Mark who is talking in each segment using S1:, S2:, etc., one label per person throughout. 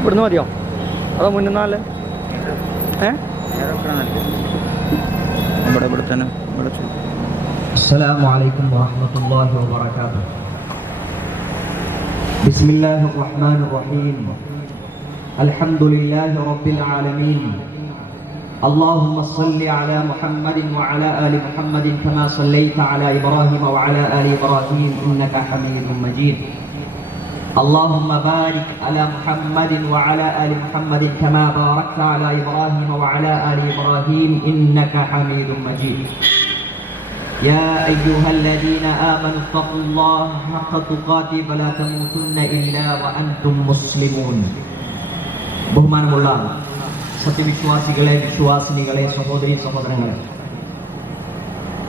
S1: ഇവിടുന്ന് മതിയോ അതോ മുന്നിന്നാല് ഏ ഇവിടെ ഇവിടെ തന്നെ ഇവിടെ ചു-
S2: السلام عليكم ورحمة الله وبركاته بسم الله الرحمن الرحيم الحمد لله رب العالمين اللهم صل على محمد وعلى آل محمد كما صليت على إبراهيم وعلى آل إبراهيم إنك حميد مجيد اللهم بارك على محمد وعلى آل محمد كما باركت على إبراهيم وعلى آل إبراهيم إنك حميد مجيد يا أيها الذين آمنوا اتقوا الله حق تقاته فلا تموتن إلا وأنتم مسلمون ബഹുമാനമുള്ള സത്യവിശ്വാസികളെ വിശ്വാസിനികളെ സഹോദരി സഹോദരങ്ങളെ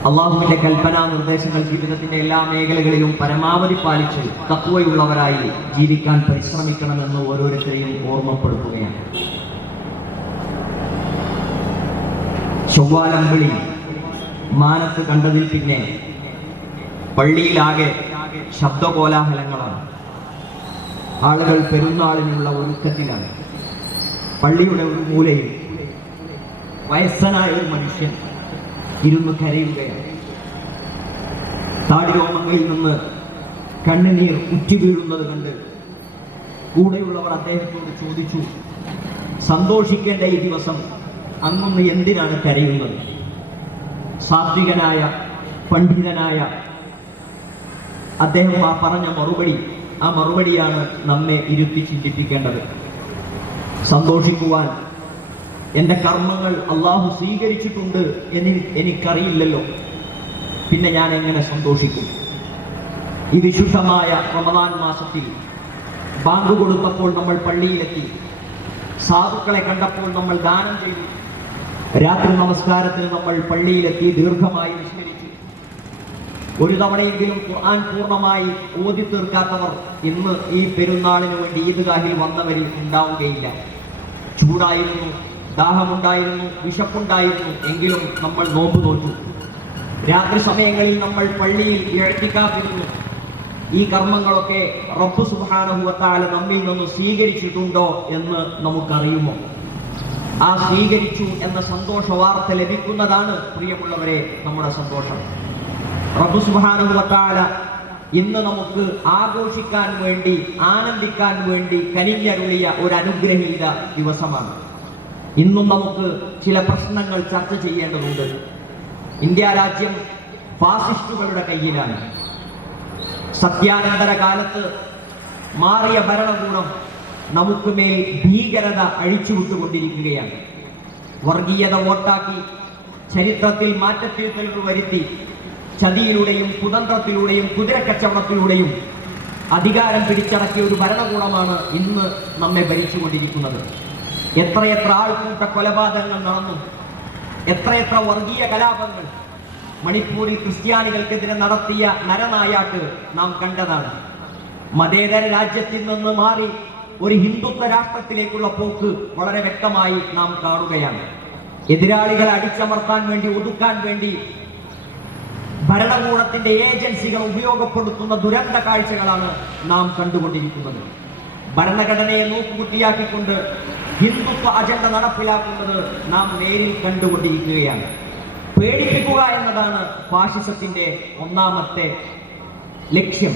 S2: അള്ളാഹുവിന്റെ കൽപ്പനാ നിർദ്ദേശങ്ങൾ ജീവിതത്തിന്റെ എല്ലാ മേഖലകളിലും പരമാവധി പാലിച്ച് തത്വയുള്ളവരായി ജീവിക്കാൻ പരിശ്രമിക്കണമെന്ന് ഓരോരുത്തരെയും ഓർമ്മപ്പെടുത്തുകയാണ്. ചൊവ്വാലമ്പിളി മാനത്ത് കണ്ടതിൽ പിന്നെ പള്ളിയിലാകെ ശബ്ദകോലാഹലങ്ങളാണ്. ആളുകൾ പെരുന്നാളിനുള്ള ഒരുക്കത്തിലാണ്. പള്ളിയുടെ ഒരു മൂലയിൽ വയസ്സനായ ഒരു മനുഷ്യൻ ഇരുന്ന് കരയുകയാണ്. താടിരോമങ്ങളിൽ നിന്ന് കണ്ണുനീർ ഉറ്റി വീഴുന്നത് കണ്ട് കൂടെയുള്ളവർ അദ്ദേഹത്തോട് ചോദിച്ചു സന്തോഷിക്കേണ്ട ഈ ദിവസം അങ്ങൊന്ന് എന്തിനാണ് കരയുന്നത്? സാത്വികനായ പണ്ഡിതനായ അദ്ദേഹം ആ പറഞ്ഞ മറുപടി ആ മറുപടിയാണ് നമ്മെ ഇരുത്തി ചിന്തിപ്പിക്കേണ്ടത്. സന്തോഷിക്കുവാൻ എന്റെ കർമ്മങ്ങൾ അള്ളാഹു സ്വീകരിച്ചിട്ടുണ്ട് എന്ന് എനിക്കറിയില്ലല്ലോ. പിന്നെ ഞാൻ എങ്ങനെ സന്തോഷിക്കും? ഈ വിശുദ്ധമായ റമദാൻ മാസത്തിൽ ബാങ്ക് കൊടുത്തപ്പോൾ നമ്മൾ പള്ളിയിലെത്തി. സാധുക്കളെ കണ്ടപ്പോൾ നമ്മൾ ദാനം ചെയ്തു. രാത്രി നമസ്കാരത്തിൽ നമ്മൾ പള്ളിയിലെത്തി ദീർഘമായി വിസ്മരിച്ചു ഒരു തവണയെങ്കിലും ഖുർആൻ പൂർണമായി ഓതി തീർക്കാത്തവർ ഇന്ന് ഈ പെരുന്നാളിന് വേണ്ടി ഈദ്ഗാഹിൽ വന്നവരിൽ ഉണ്ടാവുകയില്ല. ചൂടായിരുന്നു. ദാഹമുണ്ടായിരുന്നു വിശപ്പുണ്ടായിരുന്നു എങ്കിലും നമ്മൾ നോമ്പ് നോക്കി രാത്രി സമയങ്ങളിൽ നമ്മൾ പള്ളിയിൽ ഇഴത്തിക്കാതിരുന്നു ഈ കർമ്മങ്ങളൊക്കെ റബ്ബ് സുബാനഹുവത്താല നമ്മിൽ നിന്ന് സ്വീകരിച്ചിട്ടുണ്ടോ എന്ന് നമുക്കറിയുമോ? ആ സ്വീകരിച്ചു എന്ന സന്തോഷ വാർത്ത ലഭിക്കുന്നതാണ് പ്രിയമുള്ളവരെ നമ്മുടെ സന്തോഷം. റബ്ബ് സുഹാനുഭവത്താല ഇന്ന് നമുക്ക് ആഘോഷിക്കാൻ വേണ്ടി ആനന്ദിക്കാൻ വേണ്ടി കനിഞ്ഞരുളിയ ഒരു അനുഗ്രഹീത ദിവസമാണ്. ഇന്നും നമുക്ക് ചില പ്രശ്നങ്ങൾ ചർച്ച ചെയ്യേണ്ടതുണ്ട്. ഇന്ത്യ രാജ്യം ഫാസിസ്റ്റുകളുടെ കയ്യിലാണ്. സത്യാനന്തര കാലത്ത് മാറിയ ഭരണകൂടം നമുക്ക് മേൽ ഭീകരത അഴിച്ചുവിട്ടുകൊണ്ടിരിക്കുകയാണ്. വർഗീയത വോട്ടാക്കി ചരിത്രത്തിൽ മാറ്റത്തിരുത്തലുകൾ വരുത്തി ചതിയിലൂടെയും കുതന്ത്രത്തിലൂടെയും കുതിരക്കച്ചവടത്തിലൂടെയും അധികാരം പിടിച്ചടക്കിയ ഒരു ഭരണകൂടമാണ് ഇന്ന് നമ്മെ ഭരിച്ചുകൊണ്ടിരിക്കുന്നത്. എത്രയെത്ര ആൾക്കൂട്ട കൊലപാതകങ്ങൾ നടന്നു? എത്രയെത്ര വർഗീയ കലാപങ്ങൾ? മണിപ്പൂരിൽ ക്രിസ്ത്യാനികൾക്കെതിരെ നടത്തിയ നരനായാട്ട് നാം കണ്ടതാണ്. മതേതര രാജ്യത്തിൽ നിന്ന് മാറി ഒരു ഹിന്ദുത്വ രാഷ്ട്രത്തിലേക്കുള്ള പോക്ക് വളരെ വ്യക്തമായി നാം കാണുകയാണ്. എതിരാളികളെ അടിച്ചമർത്താൻ വേണ്ടി ഒതുക്കാൻ വേണ്ടി ഭരണകൂടത്തിന്റെ ഏജൻസികൾ ഉപയോഗപ്പെടുത്തുന്ന ദുരന്ത കാഴ്ചകളാണ് നാം കണ്ടുകൊണ്ടിരിക്കുന്നത്. ഭരണഘടനയെ നോക്കുകുട്ടിയാക്കിക്കൊണ്ട് ഹിന്ദുത്വ അജണ്ട നടപ്പിലാക്കുന്നത് നാം നേരിൽ കണ്ടുകൊണ്ടിരിക്കുകയാണ്. പേടിപ്പിക്കുക എന്നതാണ് ഫാഷിസത്തിന്റെ ഒന്നാമത്തെ ലക്ഷ്യം.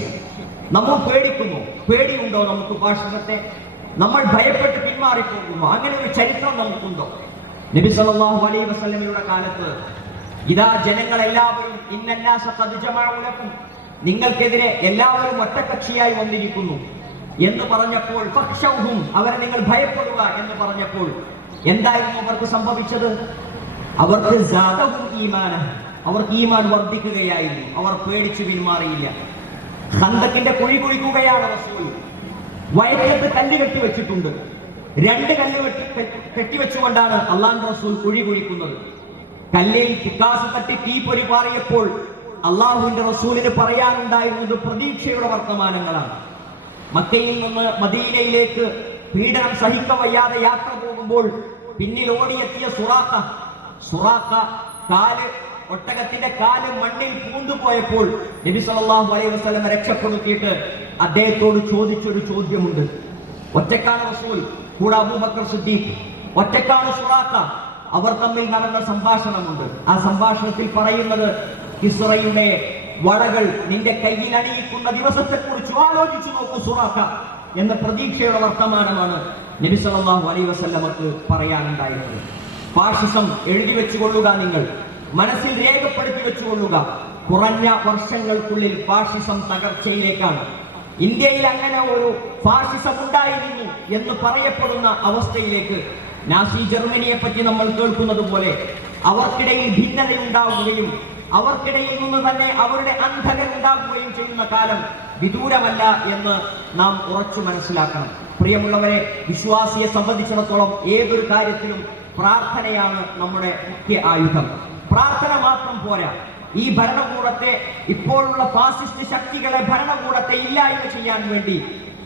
S2: നമ്മൾ പേടിക്കുന്നു. പേടിയുണ്ടോ നമുക്ക് ഫാഷിസത്തെ? നമ്മൾ ഭയപ്പെട്ട് പിന്മാറിപ്പോകുന്നു. അങ്ങനെ ഒരു ചരിത്രം നമുക്കുണ്ടോ? നബി സല്ലല്ലാഹു അലൈഹി വസല്ലമയുടെ കാലത്ത് ഇതാ ജനങ്ങൾ എല്ലാവരും ഇന്നന്നാസ ഖദ് ജമഉലക്കും നിങ്ങൾക്കെതിരെ എല്ലാവരും ഒറ്റക്കക്ഷിയായി വന്നിരിക്കുന്നു. എന്ന് പറഞ്ഞപ്പോൾ പക്ഷവും അവരെ നിങ്ങൾ ഭയപ്പെടുക എന്ന് പറഞ്ഞപ്പോൾ എന്തായിരുന്നു അവർക്ക് സംഭവിച്ചത്? അവർക്ക് ജാതവും ഈമാന അവർക്ക് ഈമാൻ വർദ്ധിക്കുകയായിരുന്നു. അവർ പേടിച്ചു പിന്മാറിയില്ല. ഹന്തക്കിന്റെ കുഴി കുഴിക്കുകയാണ് റസൂൽ. വയറ്റത്ത് കല്ല് കെട്ടി വെച്ചിട്ടുണ്ട്. രണ്ട് കല്ല് കെട്ടിവെച്ചുകൊണ്ടാണ് അള്ളാൻ റസൂൽ കുഴി കുഴിക്കുന്നത്. കല്ലിൽ പിക്കാസ് തട്ടി തീ പാറിയപ്പോൾ അള്ളാഹുവിന്റെ റസൂലിന് പറയാനുണ്ടായിരുന്നത് പ്രതീക്ഷയുടെ വർത്തമാനങ്ങളാണ്. മക്കയിൽ നിന്ന് മദീനയിലേക്ക് പീഡനം സഹിക്കവയ്യാതെ യാത്ര പോകുമ്പോൾ പിന്നിൽ ഓടിയെത്തിയ സുറാക്ക സുറാക്ക കാൽ ഒട്ടകത്തിന്റെ കാൽ മണ്ണിൽ പൂണ്ടുപോയപ്പോൾ നബി സല്ലല്ലാഹു അലൈഹി വസല്ലം രക്ഷപ്പെടുത്തിയിട്ട് അദ്ദേഹത്തോട് ചോദിച്ചൊരു ചോദ്യമുണ്ട്. ഒറ്റക്കാണ് റസൂൽ കൂടെ അബൂബക്കർ സിദ്ദീഖ്. ഒറ്റക്കാണ് സുറാക്ക അവർ തമ്മിൽ നടന്ന സംഭാഷണമുണ്ട്. ആ സംഭാഷണത്തിൽ പറയുന്നത് കിസ്റയുടെ വളകൾ നിന്റെ കയ്യിൽ അണിയിക്കുന്ന ദിവസത്തെ കുറിച്ച് ആലോചിച്ചു നോക്കൂ സുറാക്ക. എന്ന പ്രതീക്ഷയുടെ വർത്തമാനമാണ് നബി അലൈ വസല്ലമക്ക് പറയാനുണ്ടായിരുന്നത്. ഫാഷിസം എഴുതി വെച്ചുകൊള്ളുക നിങ്ങൾ. മനസ്സിൽ രേഖപ്പെടുത്തി വെച്ചുകൊള്ളുക. കുറഞ്ഞ വർഷങ്ങൾക്കുള്ളിൽ ഫാഷിസം തകർച്ചയിലേക്കാണ്. ഇന്ത്യയിൽ അങ്ങനെ ഒരു ഫാഷിസം ഉണ്ടായിരുന്നു എന്ന് പറയപ്പെടുന്ന അവസ്ഥയിലേക്ക് നാസി ജർമ്മനിയെ പറ്റി നമ്മൾ കേൾക്കുന്നത് പോലെ അവർക്കിടയിൽ ഭിന്നതയുണ്ടാവുകയും അവർക്കിടയിൽ നിന്ന് തന്നെ അവരുടെ അന്ധകർ ഉണ്ടാകുകയും ചെയ്യുന്ന കാലം വിദൂരമല്ല എന്ന് നാം ഉറച്ചു മനസ്സിലാക്കണം. പ്രിയമുള്ളവരെ വിശ്വാസിയെ സംബന്ധിച്ചിടത്തോളം ഏതൊരു കാര്യത്തിലും പ്രാർത്ഥനയാണ് നമ്മുടെ മുഖ്യ ആയുധം. പ്രാർത്ഥന മാത്രം പോരാ. ഈ ഭരണകൂടത്തെ ഇപ്പോഴുള്ള ഫാസിസ്റ്റ് ശക്തികളെ ഭരണകൂടത്തെ ഇല്ലായ്മ ചെയ്യാൻ വേണ്ടി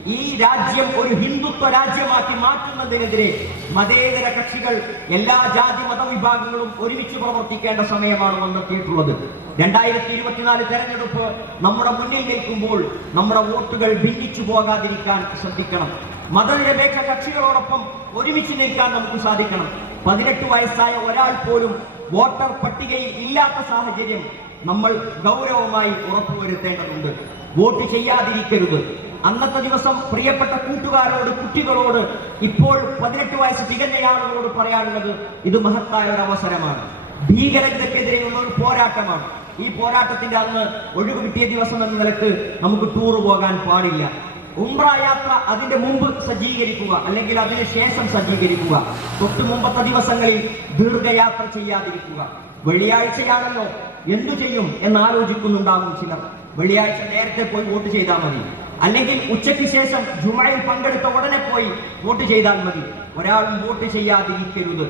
S2: ഈ രാജ്യം ഒരു ഹിന്ദുത്വ രാജ്യമാക്കി മാറ്റുന്നതിനെതിരെ മതേതര കക്ഷികൾ എല്ലാ ജാതി മതവിഭാഗങ്ങളും ഒരുമിച്ച് പ്രവർത്തിക്കേണ്ട സമയമാണ് വന്നെത്തിയിട്ടുള്ളത്. രണ്ടായിരത്തി ഇരുപത്തിനാല് തെരഞ്ഞെടുപ്പ് നമ്മുടെ മുന്നിൽ നിൽക്കുമ്പോൾ നമ്മുടെ വോട്ടുകൾ ഭിന്നിച്ചു പോകാതിരിക്കാൻ ശ്രദ്ധിക്കണം. മതനിരപേക്ഷ കക്ഷികളോടൊപ്പം ഒരുമിച്ച് നിൽക്കാൻ നമുക്ക് സാധിക്കണം. പതിനെട്ട് വയസ്സായ ഒരാൾ പോലും വോട്ടർ പട്ടികയിൽ ഇല്ലാത്ത സാഹചര്യം നമ്മൾ ഗൗരവമായി ഉറപ്പുവരുത്തേണ്ടതുണ്ട്. വോട്ട് ചെയ്യാതിരിക്കരുത്. അന്നത്തെ ദിവസം പ്രിയപ്പെട്ട കൂട്ടുകാരോട് കുട്ടികളോട് ഇപ്പോൾ പതിനെട്ട് വയസ്സ് തികഞ്ഞ ആളുകളോട് പറയാനുള്ളത് ഇത് മഹത്തായ ഒരു അവസരമാണ്. ഭീകരതയ്ക്കെതിരെയുള്ള ഒരു പോരാട്ടമാണ്. ഈ പോരാട്ടത്തിന്റെ അന്ന് ഒഴിവ് കിട്ടിയ ദിവസം എന്ന നിലയ്ക്ക് നമുക്ക് ടൂർ പോകാൻ പാടില്ല. ഉംറ യാത്ര അതിന്റെ മുമ്പ് സജ്ജീകരിക്കുക അല്ലെങ്കിൽ അതിന് ശേഷം സജ്ജീകരിക്കുക. തൊട്ട് മുമ്പത്തെ ദിവസങ്ങളിൽ ദീർഘയാത്ര ചെയ്യാതിരിക്കുക. വെള്ളിയാഴ്ചയാണല്ലോ എന്തു ചെയ്യും എന്നാലോചിക്കുന്നുണ്ടാകും ചിലർ. വെള്ളിയാഴ്ച നേരത്തെ പോയി വോട്ട് ചെയ്താൽ മതി. അല്ലെങ്കിൽ ഉച്ചയ്ക്ക് ശേഷം ജുമയിൽ പങ്കെടുത്ത ഉടനെ പോയി വോട്ട് ചെയ്താൽ മതി. ഒരാളും വോട്ട് ചെയ്യാതിരിക്കരുത്.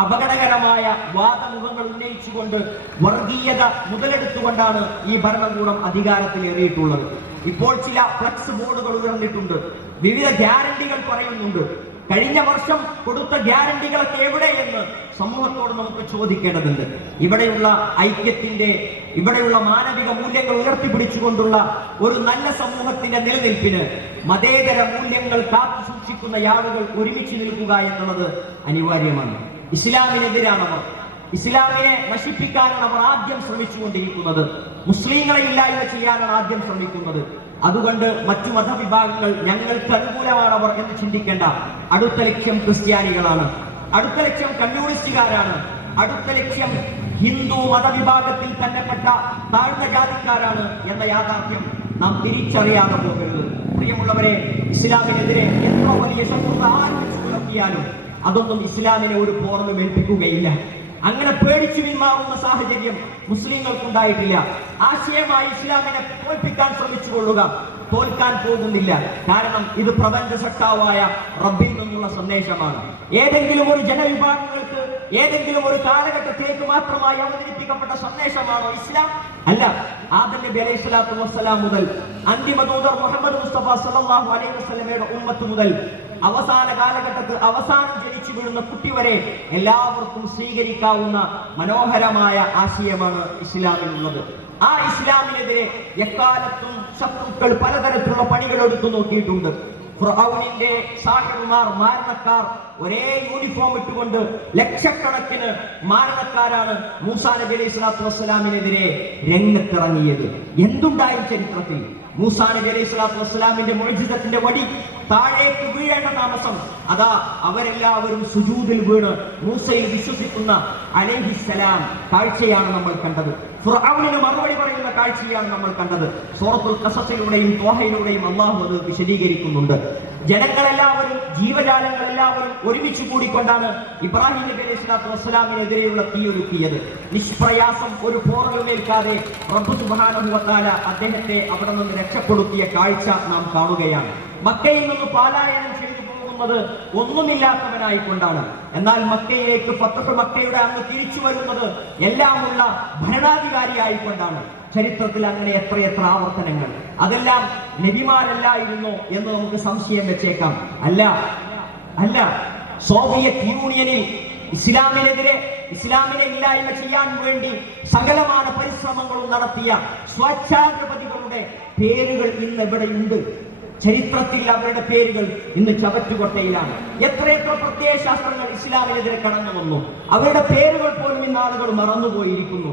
S2: അപകടകരമായ വാദമുഖങ്ങൾ ഉന്നയിച്ചുകൊണ്ട് വർഗീയത മുതലെടുത്തുകൊണ്ടാണ് ഈ ഭരണകൂടം അധികാരത്തിൽ അധികാരത്തിലേറിയിട്ടുള്ളത് ഇപ്പോൾ ചില ഫ്ലക്സ് ബോർഡുകൾ ഉയർന്നിട്ടുണ്ട്. വിവിധ ഗ്യാരണ്ടികൾ പറയുന്നുണ്ട്. കഴിഞ്ഞ വർഷം കൊടുത്ത ഗ്യാരണ്ടികളൊക്കെ എവിടെയെന്ന് സമൂഹത്തോട് നമുക്ക് ചോദിക്കേണ്ടതുണ്ട്. ഇവിടെയുള്ള ഐക്യത്തിന്റെ ഇവിടെയുള്ള മാനവിക മൂല്യങ്ങൾ ഉയർത്തിപ്പിടിച്ചുകൊണ്ടുള്ള ഒരു നല്ല സമൂഹത്തിന്റെ നിലനിൽപ്പിന് മതേതര മൂല്യങ്ങൾ കാത്തു സൂക്ഷിക്കുന്ന ആളുകൾ ഒരുമിച്ച് നിൽക്കുക എന്നുള്ളത് അനിവാര്യമാണ്. അവർ ഇസ്ലാമിനെ നശിപ്പിക്കാനാണ് അവർ ആദ്യം ശ്രമിച്ചുകൊണ്ടിരിക്കുന്നത്. മുസ്ലിങ്ങളെ ഇല്ലായ്മ ചെയ്യാനാണ് ആദ്യം ശ്രമിക്കുന്നത്. അതുകൊണ്ട് മറ്റു മതവിഭാഗങ്ങൾ ഞങ്ങൾക്ക് അനുകൂലമാണ് അവർ എന്ന് ചിന്തിക്കേണ്ട അടുത്ത ലക്ഷ്യം ക്രിസ്ത്യാനികളാണ്. അടുത്ത ലക്ഷ്യം കമ്മ്യൂണിസ്റ്റുകാരാണ്. അടുത്ത ലക്ഷ്യം ഹിന്ദു മതവിഭാഗത്തിൽ തന്നെപ്പെട്ട താഴ്ന്ന ജാതിക്കാരാണ് എന്ന യാഥാർത്ഥ്യം നാം തിരിച്ചറിയാതെ പോകരുത്. പ്രിയമുള്ളവരെ ഇസ്ലാമിനെതിരെ എത്ര വലിയ ശത്രുത ആരംഭിച്ചു പുലർത്തിയാലും അതൊന്നും ഇസ്ലാമിനെ ഒരു പോറലും ഏൽപ്പിക്കുകയില്ല. അങ്ങനെ പേടിച്ചു പിന്മാറുന്ന സാഹചര്യം മുസ്ലിങ്ങൾക്കുണ്ടായിട്ടില്ല. ആശയമായി ഇസ്ലാമിനെ തോൽപ്പിക്കാൻ ശ്രമിച്ചു കൊള്ളുക തോൽക്കാൻ പോകുന്നില്ല. കാരണം ഇത് പ്രപഞ്ച സട്ടാവായ റബ്ബിൽ നിന്നുള്ള സന്ദേശമാണ്. ഏതെങ്കിലും ഒരു ജനവിഭാഗങ്ങൾക്ക് ഏതെങ്കിലും ഒരു കാലഘട്ടത്തിലേക്ക് മാത്രമായി അവതരിപ്പിക്കപ്പെട്ട സന്ദേശമാണോ ഇസ്ലാം? അല്ല. ആദം അലൈഹി സ്വലാത്തു വസ്സലാം മുതൽ അന്തിമ ദൂതർ മുഹമ്മദ് മുസ്തഫ സല്ലല്ലാഹു അലൈഹി വസല്ലമയുടെ ഉമ്മത്ത് മുതൽ അവസാന കാലഘട്ടത്തിൽ അവസാനം ജനിച്ചു വീഴുന്ന കുട്ടി വരെ എല്ലാവർക്കും സ്വീകരിക്കാവുന്ന മനോഹരമായ ആശയമാണ് ഇസ്ലാമിനുള്ളത്. ആ ഇസ്ലാമിനെതിരെ എക്കാലത്തും ശത്രുക്കൾ പലതരത്തിലുള്ള പണികൾ എടുത്തു നോക്കിയിട്ടുണ്ട്. ഫിർഔനിന്റെ സാഹിർമാർ മാരണക്കാർ ഒരേ യൂണിഫോം ഇട്ടുകൊണ്ട് ലക്ഷക്കണക്കിന് മാരണക്കാരാണ് മൂസാ നബി അലൈഹി സ്വലാത്തു വസ്സലാമിനെതിരെ രംഗത്തിറങ്ങിയത്. എന്തുണ്ടായി ചരിത്രത്തിൽ? മൂസാ നബി അലൈഹി സ്വലാത്തു വസ്സലാമിന്റെ മൊഴിജിതത്തിന്റെ വടി താഴേക്ക് വീഴേണ്ട താമസം. അതാ അവരെല്ലാവരും സുജൂതിൽ വീണ് മൂസയിൽ വിശ്വസിക്കുന്ന അലൈഹിസ്സലാം കാഴ്ചയാണ് നമ്മൾ കണ്ടത്. ഫുറാവിന് മറുപടി പറയുന്ന കാഴ്ചയാണ് നമ്മൾ കണ്ടത്. സോറത്തുൽ കസസിലൂടെയും തോഹയിലൂടെയും അള്ളാഹു അത് വിശദീകരിക്കുന്നുണ്ട്. ജനങ്ങളെല്ലാവരും ജീവജാലങ്ങളെല്ലാവരും ഒരുമിച്ച് കൂടിക്കൊണ്ടാണ് ഇബ്രാഹിം നബി അലൈഹി സ്വലാത്തു വസ്സലാമിനെതിരെയുള്ള തീയൊരുക്കിയത് നിഷ്പ്രയാസം ഒരു പോറലുമേൽക്കാതെ റബ്ബു സുബ്ഹാനഹു വതആല അദ്ദേഹത്തെ അവിടെ നിന്ന് രക്ഷപ്പെടുത്തിയ കാഴ്ച നാം കാണുകയാണ്. മക്കയിൽ നിന്ന് പാലായനം ചെയ്തു പോകുന്നത് ഒന്നുമില്ലാത്തവനായിക്കൊണ്ടാണ്. എന്നാൽ മക്കയിലേക്ക് പത്രപ്പ് മക്കയുടെ അന്ന് തിരിച്ചു വരുന്നത് എല്ലാമുള്ള ഭരണാധികാരിയായിക്കൊണ്ടാണ്. ചരിത്രത്തിൽ അങ്ങനെ എത്രയെത്ര ആവർത്തനങ്ങൾ. അതെല്ലാം നബിമാരല്ലായിരുന്നോ എന്ന് നമുക്ക് സംശയം വെച്ചേക്കാം. അല്ല അല്ല സോവിയറ്റ് യൂണിയനിൽ ഇസ്ലാമിനെതിരെ ഇസ്ലാമിനെ ഇല്ലായ്മ ചെയ്യാൻ വേണ്ടി സകലമാണ് പരിശ്രമങ്ങളും നടത്തിയ സ്വച്ഛാധിപതികളുടെ പേരുകൾ ഇന്ന് ഇവിടെയുണ്ട് ചരിത്രത്തിൽ അവരുടെ പേരുകൾ ഇന്ന് ചവറ്റുകൊട്ടയിലാണ്. എത്രയെത്ര പ്രത്യയശാസ്ത്രങ്ങൾ ഇസ്ലാമിനെതിരെ കടന്നു വന്നു. അവരുടെ പേരുകൾ പോലും ഇന്ന് ആളുകൾ മറന്നുപോയിരിക്കുന്നു.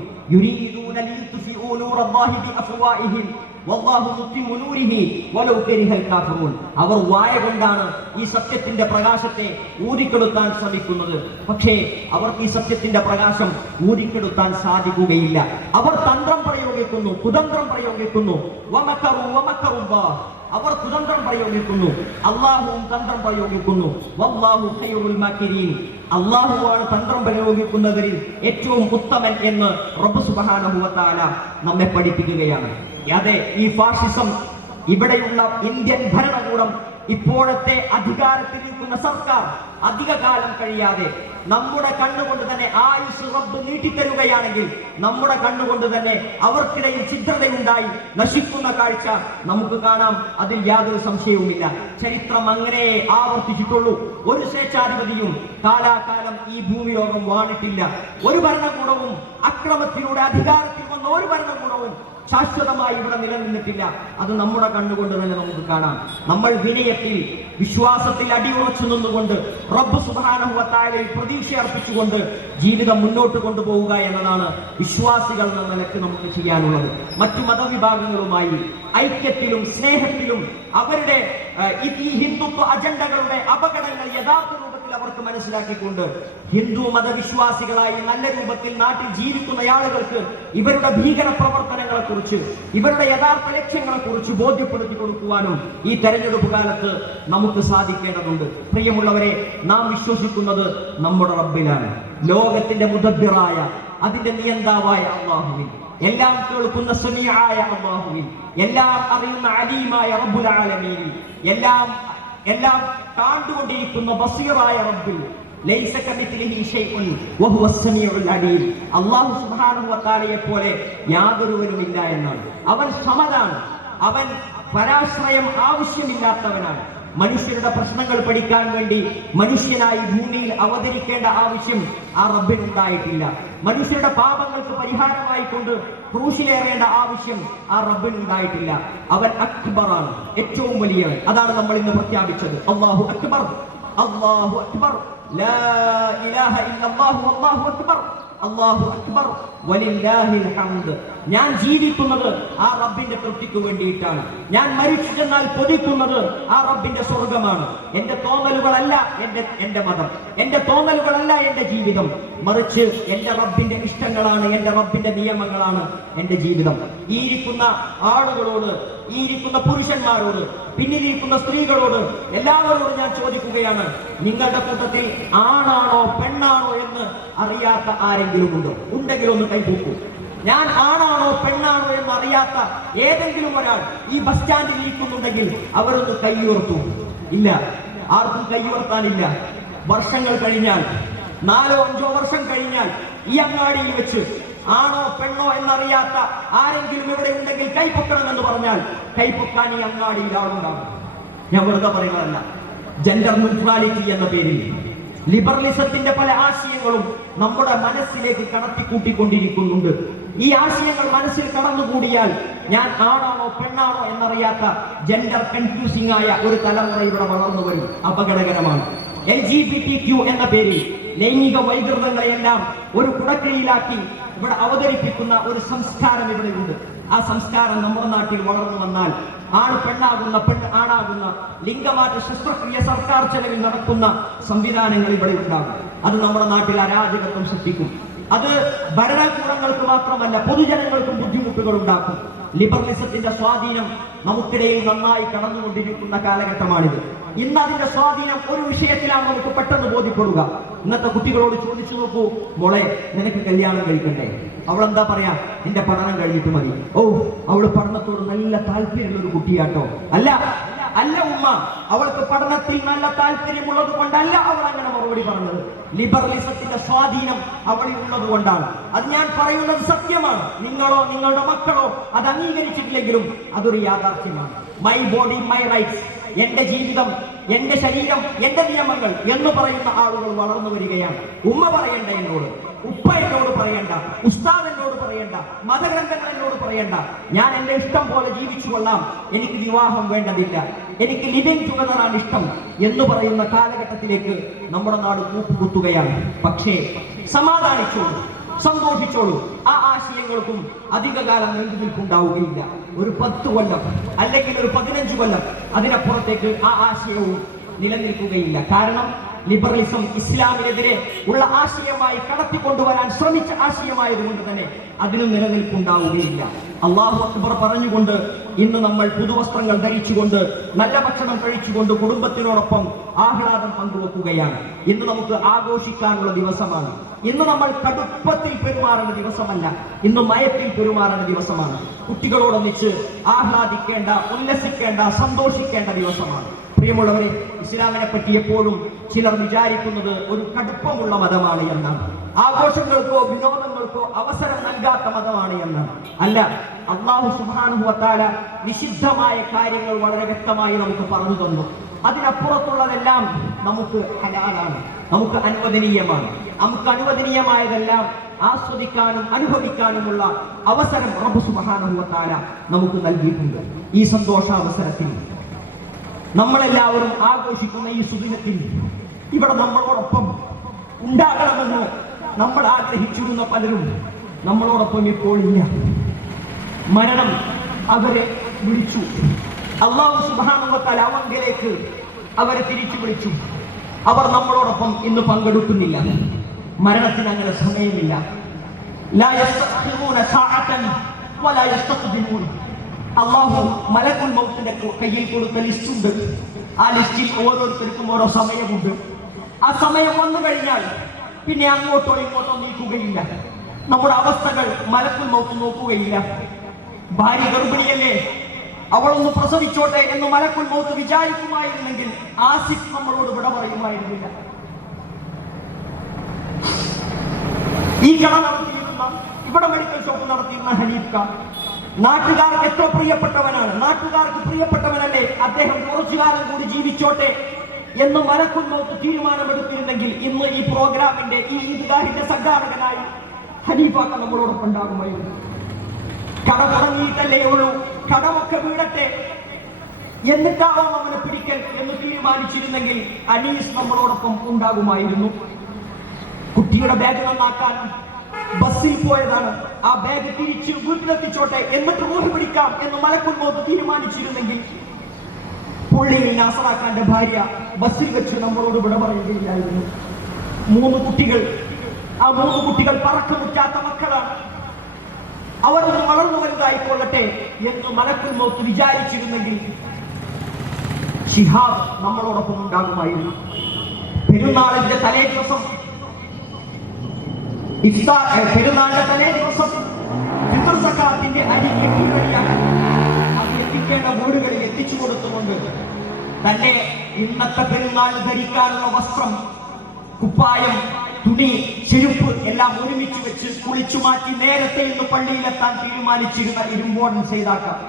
S2: അവർ വായ കൊണ്ടാണ് ഈ സത്യത്തിന്റെ പ്രകാശത്തെ ഊതിക്കെടുത്താൻ ശ്രമിക്കുന്നത്. പക്ഷേ അവർക്ക് ഈ സത്യത്തിന്റെ പ്രകാശം ഊതിക്കെടുത്താൻ സാധിക്കുകയില്ല. അവർ തന്ത്രം പ്രയോഗിക്കുന്നു കുതന്ത്രം പ്രയോഗിക്കുന്നു. അവർ കുതന്ത്രം പ്രയോഗിക്കുന്നു. അള്ളാഹുവും തന്ത്രം പ്രയോഗിക്കുന്നു. അള്ളാഹുവാണ് തന്ത്രം പ്രയോഗിക്കുന്നവരിൽ ഏറ്റവും ഉത്തമൻ എന്ന് റബ്ബ് വ നമ്മെ പഠിപ്പിക്കുകയാണ്. അതെ ഈ ഫാഷിസം ഇവിടെയുള്ള ഇന്ത്യൻ ഭരണകൂടം ഇപ്പോഴത്തെ അധികാരത്തിലിരിക്കുന്ന സർക്കാർ അധിക കാലം കഴിയാതെ നമ്മുടെ കണ്ണുകൊണ്ട് തന്നെ ആയുസ് റബ്ബ് നീട്ടിത്തരുകയാണെങ്കിൽ നമ്മുടെ കണ്ണുകൊണ്ട് തന്നെ അവർക്കിടയിൽ ചിത്രതയുണ്ടായി നശിക്കുന്ന കാഴ്ച നമുക്ക് കാണാം. അതിൽ യാതൊരു സംശയവുമില്ല. ചരിത്രം അങ്ങനെ ആവർത്തിച്ചിട്ടുള്ളൂ. ഒരു സ്വേച്ഛാധിപതിയും കാലാകാലം ഈ ഭൂമിയോഗം വാണിട്ടില്ല. ഒരു ഭരണകൂടവും അക്രമത്തിലൂടെ അധികാരത്തിൽ വന്ന ഒരു ഭരണകൂടവും ശാശ്വതമായി ഇവിടെ നിലനിന്നിട്ടില്ല. അത് നമ്മുടെ കണ്ണുകൊണ്ട് തന്നെ നമുക്ക് കാണാം. നമ്മൾ വിനയത്തിൽ വിശ്വാസത്തിൽ അടിയുറച്ചു നിന്നുകൊണ്ട് റബ്ബ് സുബാനുഭവത്തായാലും പ്രതീക്ഷ അർപ്പിച്ചുകൊണ്ട് ജീവിതം മുന്നോട്ട് കൊണ്ടുപോവുക എന്നതാണ് വിശ്വാസികൾ എന്ന നിലയ്ക്ക് നമുക്ക് ചെയ്യാനുള്ളത്. മറ്റു മതവിഭാഗങ്ങളുമായി ഐക്യത്തിലും സ്നേഹത്തിലും അവരുടെ ഈ- ഹിന്ദുത്വ അജണ്ടകളുടെ അപകടങ്ങൾ യഥാർത്ഥ അവർക്ക് മനസ്സിലാക്കിക്കൊണ്ട് ഹിന്ദു മതവിശ്വാസികളായി നല്ല രൂപത്തിൽ നാട്ടിൽ ജീവിക്കുന്ന ആളുകൾക്ക് ഇവരുടെ ഭീകര പ്രവർത്തനങ്ങളെ കുറിച്ച് ഇവരുടെ യഥാർത്ഥ ലക്ഷ്യങ്ങളെ കുറിച്ച് ബോധ്യപ്പെടുത്തി കൊടുക്കുവാനും ഈ തെരഞ്ഞെടുപ്പ് കാലത്ത് നമുക്ക് സാധിക്കേണ്ടതുണ്ട്. പ്രിയമുള്ളവരെ നാം വിശ്വസിക്കുന്നത് നമ്മുടെ റബ്ബിലാണ്. ലോകത്തിന്റെ മുദബ്ബിറായ അതിന്റെ നിയന്താവായ അള്ളാഹുവിൻ എല്ലാം കേൾക്കുന്ന സുനിയായ അള്ളാഹുവിൻ എല്ലാം അറിയുന്ന അലീമായ റബ്ബുൽ എല്ലാം എല്ലാം കാണ്ടുകൊണ്ടിരിക്കുന്ന ബസീറായ റബ്ബിൽ. സുബ്ഹാനഹു വ പോലെ യാതൊരുവനുമില്ല എന്നാണ്. അവൻ സമതാണ് അവൻ പരാശ്രയം ആവശ്യമില്ലാത്തവനാണ്. മനുഷ്യരുടെ പ്രശ്നങ്ങൾ പഠിക്കാൻ വേണ്ടി മനുഷ്യനായി ഭൂമിയിൽ അവതരിക്കേണ്ട ആവശ്യം ആ റബ്ബിനുണ്ടായിട്ടില്ല മനുഷ്യരുടെ പാപങ്ങൾക്ക് പരിഹാരമായി കൊണ്ട് ക്രൂശിലേറേണ്ട ആവശ്യം ആ റബ്ബിനുണ്ടായിട്ടില്ല അവൻ അക്ബറാണ് ഏറ്റവും വലിയവൻ. അതാണ് നമ്മൾ ഇന്ന് പ്രഖ്യാപിച്ചത്. അള്ളാഹു അക്ബർ. അള്ളാഹു അക്ബർ. ലാ ഇലാഹ ഇല്ലല്ലാഹു അല്ലാഹു അക്ബർ. അല്ലാഹു അക്ബർ വലില്ലാഹിൽ ഹംദ് ഞാൻ ജീവിക്കുന്നത് ആ റബ്ബിന്റെ തൃപ്തിക്ക് വേണ്ടിയിട്ടാണ്. ഞാൻ മരിച്ചു ചെന്നാൽ പൊതിക്കുന്നത് ആ റബ്ബിന്റെ സ്വർഗമാണ് എന്റെ തോന്നലുകളല്ല എന്റെ എന്റെ മതം. എന്റെ തോന്നലുകളല്ല എന്റെ ജീവിതം. മറിച്ച് എന്റെ റബ്ബിന്റെ ഇഷ്ടങ്ങളാണ് എന്റെ റബ്ബിന്റെ നിയമങ്ങളാണ് എന്റെ ജീവിതം. ഈ ഇരിക്കുന്ന ആളുകളോട് ഈ ഇരിക്കുന്ന പുരുഷന്മാരോട് പിന്നിലിരിക്കുന്ന സ്ത്രീകളോട് എല്ലാവരോടും ഞാൻ ചോദിക്കുകയാണ് നിങ്ങളുടെ കൂട്ടത്തിൽ ആണാണോ പെണ്ണാണോ എന്ന് അറിയാത്ത ആരെങ്കിലും ഉണ്ടോ? ഉണ്ടെങ്കിൽ ഒന്ന് കൈപൂക്കൂ ഞാൻ ആണാണോ പെണ്ണാണോ എന്ന് അറിയാത്ത ഏതെങ്കിലും ഒരാൾ ഈ ബസ് സ്റ്റാൻഡിൽ ഇരിക്കുന്നുണ്ടെങ്കിൽ അവരൊന്ന് കൈയുയർത്തു ഇല്ല ആർക്കും കൈയുയർത്താനില്ല വർഷങ്ങൾ കഴിഞ്ഞാൽ നാലോ അഞ്ചോ വർഷം കഴിഞ്ഞാൽ ഈ അങ്ങാടിയിൽ വെച്ച് ആണോ പെണ്ണോ എന്നറിയാത്ത ആരെങ്കിലും ഇവിടെ ഉണ്ടെങ്കിൽ കൈപ്പൊക്കണം എന്ന് പറഞ്ഞാൽ കൈപ്പൊക്കാൻ ഈ അങ്ങാടിയിൽ ആളുണ്ടാകും. ഞാൻ വെറുതെ പറയുന്നതല്ല. ജെൻഡർ ന്യൂട്രാലിറ്റി എന്ന പേരിൽ ലിബറലിസത്തിന്റെ പല ആശയങ്ങളും നമ്മുടെ മനസ്സിലേക്ക് കടത്തിക്കൂട്ടിക്കൊണ്ടിരിക്കുന്നുണ്ട്. ഈ ആശയങ്ങൾ മനസ്സിൽ കടന്നുകൂടിയാൽ ഞാൻ ആണാണോ പെണ്ണാണോ എന്നറിയാത്ത ജെൻഡർ കൺഫ്യൂസിംഗ് ആയ ഒരു തലമുറ ഇവിടെ വളർന്നു വരും. അപകടകരമാണ്. L G B T Q എന്ന പേരിൽ ലൈംഗിക വൈകൃതങ്ങളെയെല്ലാം ഒരു കുടക്കയിലാക്കി ഇവിടെ അവതരിപ്പിക്കുന്ന ഒരു സംസ്കാരം ഇവിടെയുണ്ട്. ആ സംസ്കാരം നമ്മുടെ നാട്ടിൽ വളർന്നു വന്നാൽ ആണ് പെണ്ണാകുന്ന പെണ്ണ് ആണാകുന്ന ലിംഗമാറ്റ ശസ്ത്രക്രിയ സർക്കാർ ചെലവിൽ നടക്കുന്ന സംവിധാനങ്ങൾ ഇവിടെ ഉണ്ടാകും. അത് നമ്മുടെ നാട്ടിൽ അരാജകത്വം സൃഷ്ടിക്കും. അത് ഭരണകൂടങ്ങൾക്ക് മാത്രമല്ല പൊതുജനങ്ങൾക്കും ബുദ്ധിമുട്ടുകൾ ഉണ്ടാക്കും. ലിബറലിസത്തിന്റെ സ്വാധീനം നമുക്കിടയിൽ നന്നായി കടന്നുകൊണ്ടിരിക്കുന്ന കാലഘട്ടമാണിത്. ഇന്ന് അതിന്റെ സ്വാധീനം ഒരു വിഷയത്തിലാണ് നമുക്ക് പെട്ടെന്ന് ബോധ്യപ്പെടുക. ഇന്നത്തെ കുട്ടികളോട് ചോദിച്ചു നോക്കൂ മോളെ നിനക്ക് കല്യാണം കഴിക്കണ്ടേ? അവൾ എന്താ പറയാ? നിന്റെ പഠനം കഴിഞ്ഞിട്ട് മതി. ഓ അവൾ പഠനത്തോട് നല്ല താല്പര്യമുള്ള ഒരു കുട്ടിയാട്ടോ. അല്ല അല്ല ഉമ്മ അവൾക്ക് പഠനത്തിൽ നല്ല താല്പര്യമുള്ളത് കൊണ്ടല്ല അവൾ അങ്ങനെ മറുപടി പറഞ്ഞത്. ലിബറലിസത്തിന്റെ സ്വാധീനം അവളിൽ ഉള്ളത് കൊണ്ടാണ്. അത് ഞാൻ പറയുന്നത് സത്യമാണ്. നിങ്ങളോ നിങ്ങളുടെ മക്കളോ അത് അംഗീകരിച്ചിട്ടില്ലെങ്കിലും അതൊരു യാഥാർത്ഥ്യമാണ്. മൈ ബോഡി മൈ റൈറ്റ്സ് എന്റെ ജീവിതം എന്റെ ശരീരം എന്റെ നിയമങ്ങൾ എന്ന് പറയുന്ന ആളുകൾ വളർന്നു വരികയാണ്. ഉമ്മ പറയണ്ട എന്നോട്? ഉപ്പ എന്നോട് പറയണ്ട ഉസ്താദ് എന്നോട് പറയണ്ട മതഗ്രന്ഥങ്ങൾ എന്നോട് പറയണ്ട. ഞാൻ എന്റെ ഇഷ്ടം പോലെ ജീവിച്ചു കൊള്ളാം. എനിക്ക് വിവാഹം വേണ്ടതില്ല. എനിക്ക് ലിവിങ് ടുഗദർ ആണ് ഇഷ്ടം എന്ന് പറയുന്ന കാലഘട്ടത്തിലേക്ക് നമ്മുടെ നാട് കൂപ്പുകുത്തുകയാണ്. പക്ഷേ സമാധാനിച്ചോളൂ സന്തോഷിച്ചോളൂ. ആ ആശയങ്ങൾക്കും അധികകാലം നീണ്ടു നിൽപ്പുണ്ടാവുകയില്ല. ഒരു പത്ത് കൊല്ലം അല്ലെങ്കിൽ ഒരു പതിനഞ്ച് കൊല്ലം അതിനപ്പുറത്തേക്ക് ആ ആശയവും നിലനിൽക്കുകയില്ല. കാരണം ലിബറലിസം ഇസ്ലാമിനെതിരെ ഉള്ള ആശയമായി കടത്തിക്കൊണ്ടുവരാൻ ശ്രമിച്ച ആശയമായതുകൊണ്ട് തന്നെ അതിനും നിലനിൽപ്പുണ്ടാവുകയില്ല. അള്ളാഹു അക്ബർ പറഞ്ഞുകൊണ്ട് ഇന്ന് നമ്മൾ പുതുവസ്ത്രങ്ങൾ ധരിച്ചുകൊണ്ട് നല്ല ഭക്ഷണം കഴിച്ചുകൊണ്ട് കുടുംബത്തിനോടൊപ്പം ആഹ്ലാദം പങ്കുവെക്കുകയാണ്. ഇന്ന് നമുക്ക് ആഘോഷിക്കാനുള്ള ദിവസമാണ്. ഇന്ന് നമ്മൾ കടുപ്പത്തിൽ പെരുമാറുന്ന ദിവസമല്ല. ഇന്ന് മയത്തിൽ പെരുമാറുന്ന ദിവസമാണ്. കുട്ടികളോടൊന്നിച്ച് ആഹ്ലാദിക്കേണ്ട ഉല്ലസിക്കേണ്ട സന്തോഷിക്കേണ്ട ദിവസമാണ്. പ്രിയമുള്ളവരെ ഇസ്ലാമിനെ പറ്റി എപ്പോഴും ചിലർ വിചാരിക്കുന്നത് ഒരു കടുപ്പമുള്ള മതമാണ് എന്നാണ്. ആഘോഷങ്ങൾക്കോ വിനോദങ്ങൾക്കോ അവസരം നൽകാത്ത മതമാണ് എന്നാണ്. അല്ല അള്ളാഹു സുഹാനുഭവത്താല നിഷിദ്ധമായ കാര്യങ്ങൾ വളരെ വ്യക്തമായി നമുക്ക് പറഞ്ഞു തന്നു. അതിനപ്പുറത്തുള്ളതെല്ലാം നമുക്ക് ഹലാലാണ് നമുക്ക് അനുവദനീയമാണ്. നമുക്ക് അനുവദനീയമായതെല്ലാം ആസ്വദിക്കാനും അനുഭവിക്കാനുമുള്ള അവസരം റബ്ബ് സുബാനുഭവത്താല നമുക്ക് നൽകിയിട്ടുണ്ട്. ഈ സന്തോഷാവസരത്തിൽ നമ്മളെല്ലാവരും ആഘോഷിക്കുന്ന ഈ സുദിനത്തിൽ ഇവിടെ നമ്മളോടൊപ്പം ഉണ്ടാകണമെന്ന് നമ്മൾ ആഗ്രഹിച്ചിരുന്ന പലരും നമ്മളോടൊപ്പം ഇപ്പോൾ ഇല്ല. മരണം അവരെ വിളിച്ചു. അള്ളാഹു സുബാനുവത്താൽ അവങ്കിലേക്ക് അവരെ തിരിച്ചു വിളിച്ചു. അവർ നമ്മളോടൊപ്പം ഇന്ന് പങ്കെടുക്കുന്നില്ല. മരണത്തിന് അങ്ങനെ സമയമില്ല. അള്ളാഹു മലക്കുൽ മൗത്തിന്റെ കയ്യിൽ കൊടുത്ത ലിസ്റ്റ് ഉണ്ട് ആ ലിസ്റ്റിൽ ഓരോരുത്തർക്കും ഓരോ സമയമുണ്ട്. ആ സമയം വന്നു കഴിഞ്ഞാൽ പിന്നെ അങ്ങോട്ടോ ഇങ്ങോട്ടോ നീക്കുകയില്ല. നമ്മുടെ അവസ്ഥകൾ മലക്കുൽ മൗത്ത് നോക്കുകയില്ല. ഭാര്യ ഗർഭിണിയല്ലേ? അവളൊന്ന് പ്രസവിച്ചോട്ടെ എന്ന് മലക്കുൽ മൗത്ത് വിചാരിക്കുമായിരുന്നെങ്കിൽ ആസിഫ് നമ്മളോട് വിട പറയുമായിരുന്നില്ല. ഈ കട നടത്തിയിരുന്ന ഇവിടെ മെഡിക്കൽ ഷോപ്പ് നടത്തിയിരുന്ന ഹനീഫ് ഖാൻ നാട്ടുകാർക്ക് എത്ര പ്രിയപ്പെട്ടവനാണ്? നാട്ടുകാർക്ക് പ്രിയപ്പെട്ടവനല്ലേ? അദ്ദേഹം കുറച്ചു കാലം കൂടി ജീവിച്ചോട്ടെ എന്ന് മനക്കും നോക്ക് തീരുമാനമെടുത്തിരുന്നെങ്കിൽ ഇന്ന് ഈ പ്രോഗ്രാമിന്റെ ഈ ഈദ്ഗാഹിന്റെ സംഘാടകനായി ഹനീഫാക്ക നമ്മളോടൊപ്പം ഉണ്ടാകുമായിരുന്നു. കട തുടങ്ങിയിട്ടല്ലേ ഉള്ളൂ. കടമൊക്കെ വീടട്ടെ. എന്നിട്ടാവാം അവനെ പിടിക്കൽ എന്ന് തീരുമാനിച്ചിരുന്നെങ്കിൽ അനീസ് നമ്മളോടൊപ്പം ഉണ്ടാകുമായിരുന്നു. കുട്ടിയുടെ ബാഗ് നന്നാക്കാൻ ബസ്സിൽ പോയതാണ്. ആ ബാഗ് തിരിച്ച് വീട്ടിലെത്തിച്ചോട്ടെ എന്നിട്ട് റൂഹ് പിടിക്കാം എന്ന് മലക്കുൽ മോത്ത് തീരുമാനിച്ചിരുന്നെങ്കിൽ പുള്ളിയിൽ നാസറാക്കാന്റെ ഭാര്യ ബസ്സിൽ വെച്ച് നമ്മളോട് വിട പറയുകയില്ലായിരുന്നു. മൂന്ന് കുട്ടികൾ ആ മൂന്ന് കുട്ടികൾ പറക്കമുറ്റാത്ത മക്കളാണ്. അവർ ഒന്ന് വളർന്നു വലുതായിക്കൊള്ളട്ടെ എന്ന് മലക്കുൽ മോത്ത് വിചാരിച്ചിരുന്നെങ്കിൽ ഷിഹാബ് നമ്മളോടൊപ്പം ഉണ്ടാകുമായിരുന്നു. പെരുന്നാളിന്റെ തലേ ദിവസം ഇഫ്താർ പെരുന്നാളിന്റെ തലേ ദിവസം ഫിത്ർ സക്കാത്തിന്റെ അരി എത്തിക്കഴിയാൻ അത് എത്തിക്കേണ്ട വീടുകളിൽ എത്തിച്ചു കൊടുത്തുകൊണ്ട് തന്നെ ഇന്നത്തെ പെരുന്നാൾ ധരിക്കാനുള്ള വസ്ത്രം കുപ്പായം തുണി ചെരുപ്പ് എല്ലാം ഒരുമിച്ച് വെച്ച് കുളിച്ചു മാറ്റി നേരത്തെ ഇന്ന് പള്ളിയിലെത്താൻ തീരുമാനിച്ചിരുന്ന ഇരുമ്പോടൻ ചെയ്താക്കാം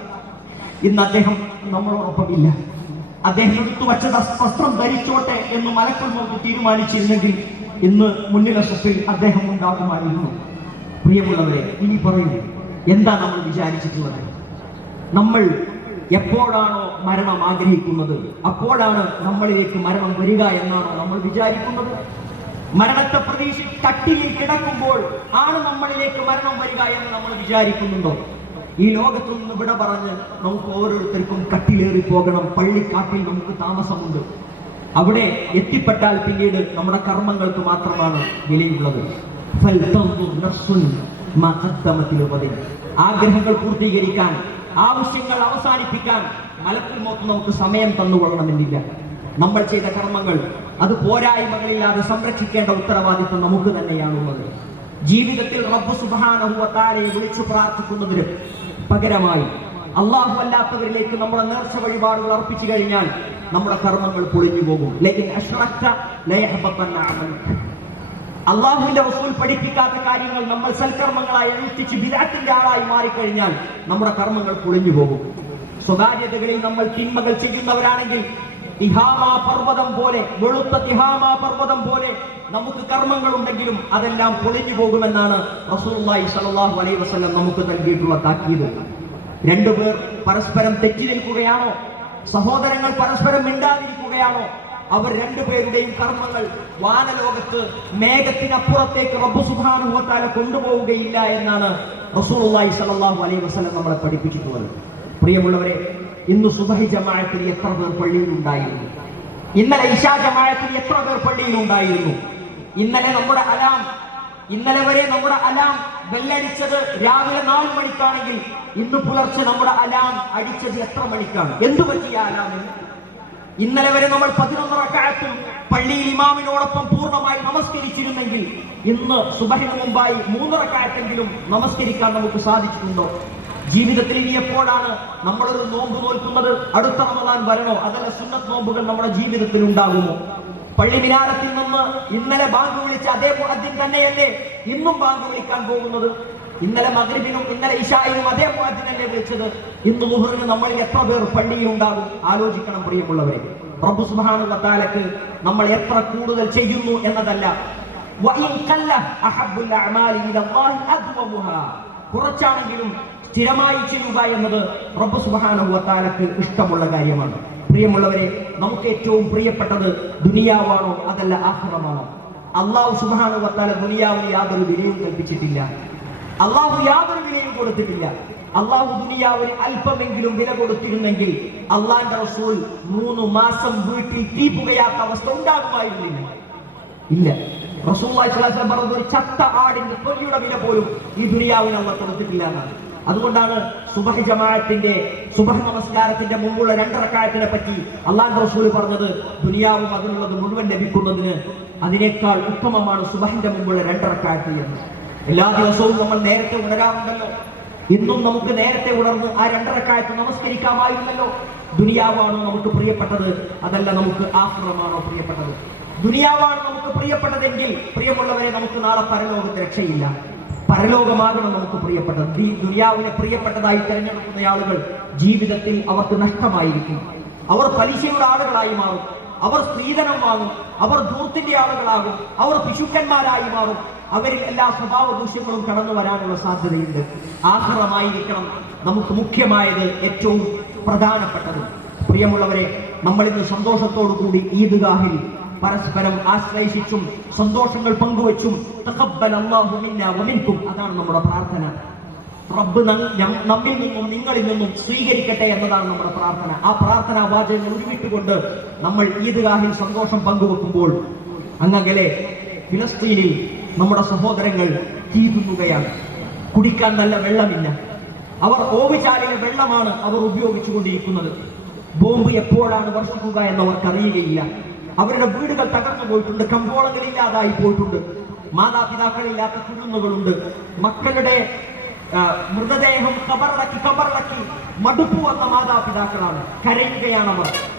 S2: ഇന്ന് അദ്ദേഹം നമ്മളോടൊപ്പമില്ല അദ്ദേഹം എടുത്തു വച്ച വസ്ത്രം ധരിച്ചോട്ടെ എന്ന് മലക്കുൾ നോക്കി തീരുമാനിച്ചിരുന്നെങ്കിൽ ഇന്ന് മുന്നിലെ സ്വത്തിൽ അദ്ദേഹം ഉണ്ടാകുമായിരുന്നു. പ്രിയമുള്ളവരെ ഇനി പറയൂ എന്താ നമ്മൾ വിചാരിച്ചിട്ടുള്ളത്? നമ്മൾ എപ്പോഴാണോ മരണം ആഗ്രഹിക്കുന്നത്? അപ്പോഴാണ് നമ്മളിലേക്ക് മരണം വരിക എന്നാണോ നമ്മൾ വിചാരിക്കുന്നത്? മരണത്തെ പ്രതീക്ഷ കട്ടിലിൽ കിടക്കുമ്പോൾ ആണ് നമ്മളിലേക്ക് മരണം വരിക എന്ന് നമ്മൾ വിചാരിക്കുന്നുണ്ടോ? ഈ ലോകത്തു നിന്ന് വിട പറഞ്ഞ് നമുക്ക് ഓരോരുത്തർക്കും കട്ടിലേറി പോകണം. പള്ളിക്കാട്ടിൽ നമുക്ക് താമസമുണ്ട്. അവിടെ എത്തിപ്പെട്ടാൽ പിന്നീട് നമ്മുടെ കർമ്മങ്ങൾക്ക് മാത്രമാണ് വിലയുള്ളത്. ആഗ്രഹങ്ങൾ പൂർത്തീകരിക്കാൻ ആവശ്യങ്ങൾ അവസാനിപ്പിക്കാൻ മലത്തിൽ മോത്ത് നമുക്ക് സമയം തന്നുകൊള്ളണമെന്നില്ല. നമ്മൾ ചെയ്ത കർമ്മങ്ങൾ അത് പോരായ്മകളില്ലാതെ സംരക്ഷിക്കേണ്ട ഉത്തരവാദിത്വം നമുക്ക് തന്നെയാണുള്ളത്. ജീവിതത്തിൽ റബ്ബ് തആലയെ വിളിച്ചു പ്രാർത്ഥിക്കുന്നതിന് പകരമായി അള്ളാഹു അല്ലാത്തവരിലേക്ക് നമ്മുടെ നേർച്ച വഴിപാടുകൾ അർപ്പിച്ചു കഴിഞ്ഞാൽ നമ്മുടെ കർമ്മങ്ങൾ പൊളിഞ്ഞു പോകും. അള്ളാഹുവിന്റെ റസൂൽ പഠിപ്പിക്കാത്ത കാര്യങ്ങൾ നമ്മൾ സൽക്കർമ്മങ്ങളായി അനുഷ്ഠിച്ച് ബിരാത്തിന്റെ ആളായി മാറിക്കഴിഞ്ഞാൽ നമ്മുടെ കർമ്മങ്ങൾ പൊളിഞ്ഞു പോകും. സ്വകാര്യതകളിൽ നമ്മൾ തിന്മകൾ ചെയ്യുന്നവരാണെങ്കിൽ തിഹാമാ പർവതം പോലെ വെളുത്ത തിഹാമാ പർവതം പോലെ നമുക്ക് കർമ്മങ്ങൾ ഉണ്ടെങ്കിലും അതെല്ലാം പൊളിഞ്ഞു പോകുമെന്നാണ് റസൂലുള്ളാഹി സ്വല്ലല്ലാഹു അലൈഹി വസ്ലം നമുക്ക് നൽകിയിട്ടുള്ള താക്കീത്. രണ്ടുപേർ പരസ്പരം തെറ്റി നിൽക്കുകയാണോ സഹോദരങ്ങൾ പരസ്പരം മിണ്ടാതിരിക്കുകയാണോ? അവർ രണ്ടുപേരുടെയും കർമ്മങ്ങൾ വാനലോകത്ത് മേഘത്തിനപ്പുറത്തേക്ക് റബ്ബു തആല കൊണ്ടുപോവുകയില്ല എന്നാണ് റസൂലുള്ളാഹി സലാഹു അലൈ വസ്ലം നമ്മളെ പഠിപ്പിച്ചിട്ടുള്ളത്. പ്രിയമുള്ളവരെ ഇന്ന് സുബഹി ജമാഅത്തിൽ എത്ര പേർ പള്ളിയിൽ ഉണ്ടായിരുന്നു? ഇന്നലെ ഇഷാ ജമാഅത്തിൽ എത്ര പേർ പള്ളിയിൽ ഉണ്ടായിരുന്നു? ഇന്നലെ നമ്മുടെ അലാം ഇന്നലെ വരെ നമ്മുടെ അലാം ബെല്ലടിച്ചത് രാവിലെ നാല് മണിക്കാണെങ്കിൽ ഇന്ന് പുലർച്ചെ നമ്മുടെ അലാം അടിച്ചത് എത്ര മണിക്കാണ്? എന്തു പറ്റിയ അലാമിന് ഇന്നലെ വരെ നമ്മൾ പതിനൊന്നര കാലത്തും പള്ളിയിൽ ഇമാമിനോടൊപ്പം പൂർണമായി നമസ്കരിച്ചിരുന്നെങ്കിൽ ഇന്ന് സുബഹിന് മുമ്പായി മൂന്നര കാലത്തെങ്കിലും നമസ്കരിക്കാൻ നമുക്ക് സാധിച്ചിട്ടുണ്ടോ? ജീവിതത്തിൽ ഇനി എപ്പോഴാണ് നമ്മളൊരു നോമ്പ് നോൽക്കുന്നത്? അടുത്ത റമദാൻ വരണോ? അതല്ല സുന്നത്ത് നോമ്പുകൾ നമ്മുടെ ജീവിതത്തിൽ ഉണ്ടാകുമോ? പള്ളി മിനാരത്തിൽ നിന്ന് ഇന്നലെ ബാങ്ക് വിളിച്ച അതേ മുഅദ്ദിൻ തന്നെയല്ലേ ഇന്നും ബാങ്ക് വിളിക്കാൻ പോകുന്നത്? ഇന്നലെ മഗ്രിബിനും ഇന്നലെ ഇഷായിനും അതേ മുഅദ്ദിനല്ലേ വിളിച്ചത് ഇന്ന് മുഹറിന് നമ്മൾ എത്ര പേർ പള്ളിയിൽ ഉണ്ടാകും ആലോചിക്കണം പ്രിയമുള്ളവരെ. പ്രഭു സുബ്ഹാനഹു വ നമ്മൾ എത്ര കൂടുതൽ ചെയ്യുന്നു എന്നതല്ല. കുറച്ചാണെങ്കിലും സ്ഥിരമായി ചെയ്യുക എന്നത് റബ്ബ് വ ഇഷ്ടമുള്ള കാര്യമാണ്. പ്രിയമുള്ളവരെ നമുക്ക് ഏറ്റവും പ്രിയപ്പെട്ടത് ദുനിയാവാണോ? അതല്ല ആഖിറമാണോ അള്ളാഹു തആല ദുനിയാവിന് യാതൊരു വിലയും കൽപ്പിച്ചിട്ടില്ല. അള്ളാഹു യാതൊരു വിലയും കൊടുത്തിട്ടില്ല. അള്ളാഹു ദുനിയാവിന് അല്പമെങ്കിലും വില കൊടുത്തിരുന്നെങ്കിൽ അള്ളാന്റെ റസൂൽ മൂന്ന് മാസം വീട്ടിൽ തീ പുകയാത്ത അവസ്ഥ ഉണ്ടാകുമായിരുന്നില്ല. ഇല്ല. റസൂൽ പറഞ്ഞത് ഒരു ചത്ത ആടിന്റെ തൊലിയുടെ വില പോലും ഈ ദുനിയാവിന് അള്ള കൊടുത്തിട്ടില്ല എന്നാണ്. അതുകൊണ്ടാണ് സുബഹി ജമാഅത്തിന്റെ സുബഹ് നമസ്കാരത്തിന്റെ മുമ്പുള്ള രണ്ടറക്കായത്തിനെ പറ്റി അള്ളാഹ് റസൂൽ പറഞ്ഞത്. ദുനിയാവും അതിനുള്ളത് മുഴുവൻ ലഭിക്കുന്നതിന് അതിനേക്കാൾ ഉത്തമമാണ് സുബഹിന്റെ മുമ്പുള്ള രണ്ടറക്കായത്ത് എന്ന്. എല്ലാ ദിവസവും നമ്മൾ നേരത്തെ ഉണരാറുണ്ടല്ലോ. ഇന്നും നമുക്ക് നേരത്തെ ഉണർന്ന് ആ രണ്ടരക്കാലത്ത് നമസ്കരിക്കാമായിരുന്നല്ലോ. ദുനിയാവാണോ നമുക്ക് പ്രിയപ്പെട്ടത്? അതല്ല നമുക്ക് ആശ്രമമാണോ പ്രിയപ്പെട്ടത്? ദുനിയാവാണ് നമുക്ക് പ്രിയപ്പെട്ടതെങ്കിൽ പ്രിയമുള്ളവരെ നമുക്ക് നാളെ പരലോകത്ത് രക്ഷയില്ല. പരലോകമാകണം നമുക്ക് പ്രിയപ്പെട്ടത്. ഈ ദുനിയാവിനെ പ്രിയപ്പെട്ടതായി തിരഞ്ഞെടുക്കുന്ന ആളുകൾ ജീവിതത്തിൽ അവർക്ക് നഷ്ടമായിരിക്കും. അവർ പലിശയുടെ ആളുകളായി മാറും. അവർ സ്ത്രീധനം വാങ്ങും അവർ ദൂർത്തിന്റെ ആളുകളാകും അവർ പിശുക്കന്മാരായി മാറും. അവരിൽ എല്ലാ സ്വഭാവ ദൂഷ്യങ്ങളും കടന്നു വരാനുള്ള സാധ്യതയുണ്ട്. ആഹ്റമായിരിക്കണം നമുക്ക് മുഖ്യമായത് ഏറ്റവും പ്രധാനപ്പെട്ടത്. പ്രിയമുള്ളവരെ നമ്മൾ ഇന്ന് സന്തോഷത്തോടു കൂടി ഈദ്ഗാഹിൽ പരസ്പരം ആശ്ലേഷിച്ചും സന്തോഷങ്ങൾ പങ്കുവച്ചും അതാണ് നമ്മുടെ പ്രാർത്ഥന. റബ്ബ് നമ്മിൽ നിന്നും നിങ്ങളിൽ നിന്നും സ്വീകരിക്കട്ടെ എന്നതാണ് നമ്മുടെ പ്രാർത്ഥന. ആ പ്രാർത്ഥന വാചകങ്ങൾ ഉരുവിട്ടുകൊണ്ട് നമ്മൾ ഈദ്ഗാഹിൽ സന്തോഷം പങ്കുവെക്കുമ്പോൾ അങ്ങകലെ ഫിലസ്തീനിൽ നമ്മുടെ സഹോദരങ്ങൾ തീ തിന്നുകയാണ് കുടിക്കാൻ നല്ല വെള്ളമില്ല. അവർ ഓവിചാരിയ വെള്ളമാണ് അവർ ഉപയോഗിച്ചു കൊണ്ടിരിക്കുന്നത് ബോംബ് എപ്പോഴാണ് വർഷിക്കുക എന്ന് അറിയുകയില്ല അവരുടെ വീടുകൾ തകർന്നു പോയിട്ടുണ്ട്. കമ്പോളങ്ങളില്ലാതായി പോയിട്ടുണ്ട്. മാതാപിതാക്കളില്ലാത്ത കുടുംബങ്ങളുണ്ട് മക്കളുടെ മൃതദേഹം കബറടക്കി കബറടക്കി മടുപ്പു വന്ന മാതാപിതാക്കളാണ്.